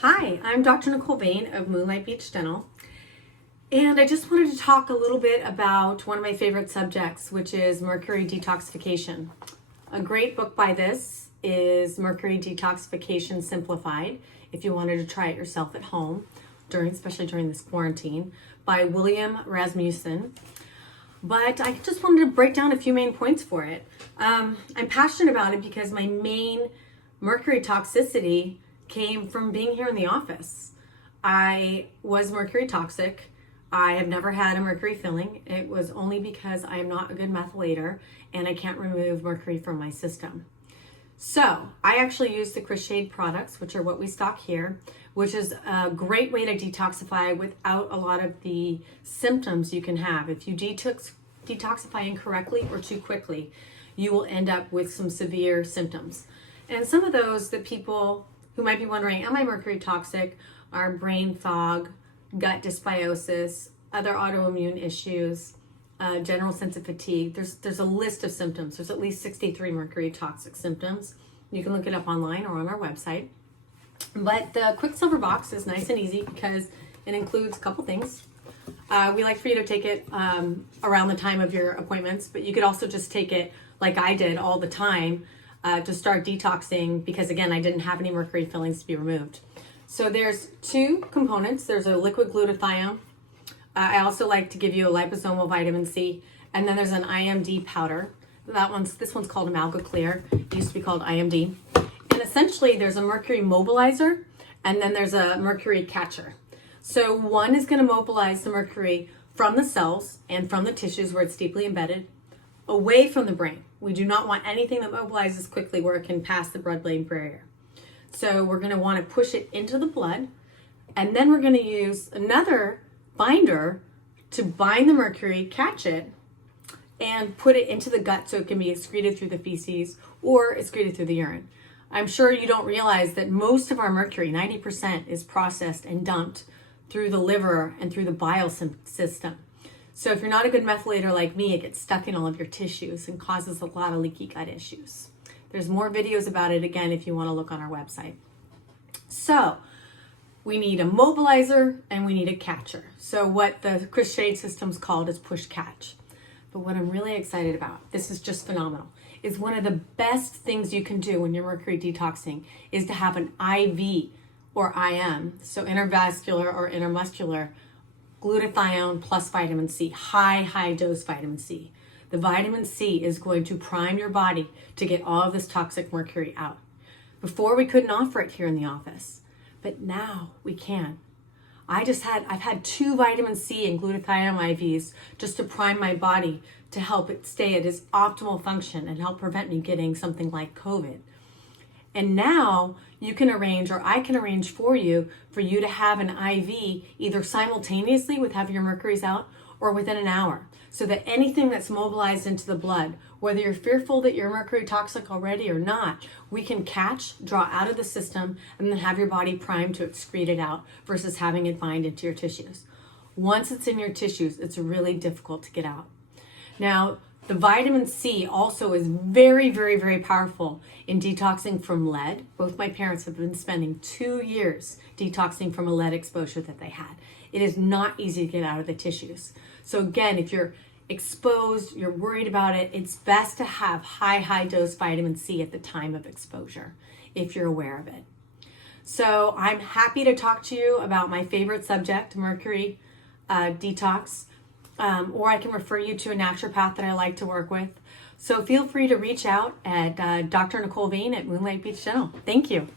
Hi, I'm Dr. Nicole Bain of Moonlight Beach Dental, and I just wanted to talk a little bit about one of my favorite subjects, which is Mercury Detoxification. A great book by this is Mercury Detoxification Simplified, if you wanted to try it yourself at home, especially during this quarantine, by William Rasmussen. But I just wanted to break down a few main points for it. I'm passionate about it because my main mercury toxicity came from being here in the office. I was mercury toxic. I have never had a mercury filling. It was only because I am not a good methylator and I can't remove mercury from my system. So I actually use the Shade products, which are what we stock here, which is a great way to detoxify without a lot of the symptoms you can have. If you detoxify incorrectly or too quickly, you will end up with some severe symptoms. And some of those that people who might be wondering, am I mercury toxic, are brain fog, gut dysbiosis, other autoimmune issues, general sense of fatigue. There's a list of symptoms. There's at least 63 mercury toxic symptoms. You can look it up online or on our website. But the Quicksilver box is nice and easy because it includes a couple things. We like for you to take it around the time of your appointments, but you could also just take it like I did all the time to start detoxing because, again, I didn't have any mercury fillings to be removed. So there's two components. There's a liquid glutathione. I also like to give you a liposomal vitamin C, and then there's an IMD powder. This one's called Amalga Clear. It used to be called IMD. And essentially there's a mercury mobilizer and then there's a mercury catcher. So one is going to mobilize the mercury from the cells and from the tissues where it's deeply embedded away from the brain. We do not want anything that mobilizes quickly where it can pass the blood-brain barrier. So we're going to want to push it into the blood, and then we're going to use another binder to bind the mercury, catch it, and put it into the gut so it can be excreted through the feces or excreted through the urine. I'm sure you don't realize that most of our mercury, 90%, is processed and dumped through the liver and through the bile system. So if you're not a good methylator like me, it gets stuck in all of your tissues and causes a lot of leaky gut issues. There's more videos about it, again, if you want to look on our website. So we need a mobilizer and we need a catcher. So what the Shade system's called is push catch. But what I'm really excited about, this is just phenomenal, is one of the best things you can do when you're mercury detoxing is to have an IV or IM, so intravascular or intermuscular, glutathione plus vitamin C, high dose vitamin C. The vitamin C is going to prime your body to get all of this toxic mercury out. Before we couldn't offer it here in the office, but now we can. I've had 2 vitamin C and glutathione IVs just to prime my body to help it stay at its optimal function and help prevent me getting something like COVID. And now you can arrange, or I can arrange for you to have an IV either simultaneously with having your mercuries out or within an hour, so that anything that's mobilized into the blood, whether you're fearful that you're mercury toxic already or not, we can catch, draw out of the system, and then have your body primed to excrete it out versus having it bind into your tissues. Once it's in your tissues, it's really difficult to get out. Now, the vitamin C also is very, very, very powerful in detoxing from lead. Both my parents have been spending 2 years detoxing from a lead exposure that they had. It is not easy to get out of the tissues. So again, if you're exposed, you're worried about it, it's best to have high dose vitamin C at the time of exposure, if you're aware of it. So I'm happy to talk to you about my favorite subject, mercury detox. Or I can refer you to a naturopath that I like to work with. So feel free to reach out at Dr. Nicole Bain at Moonlight Beach Dental. Thank you.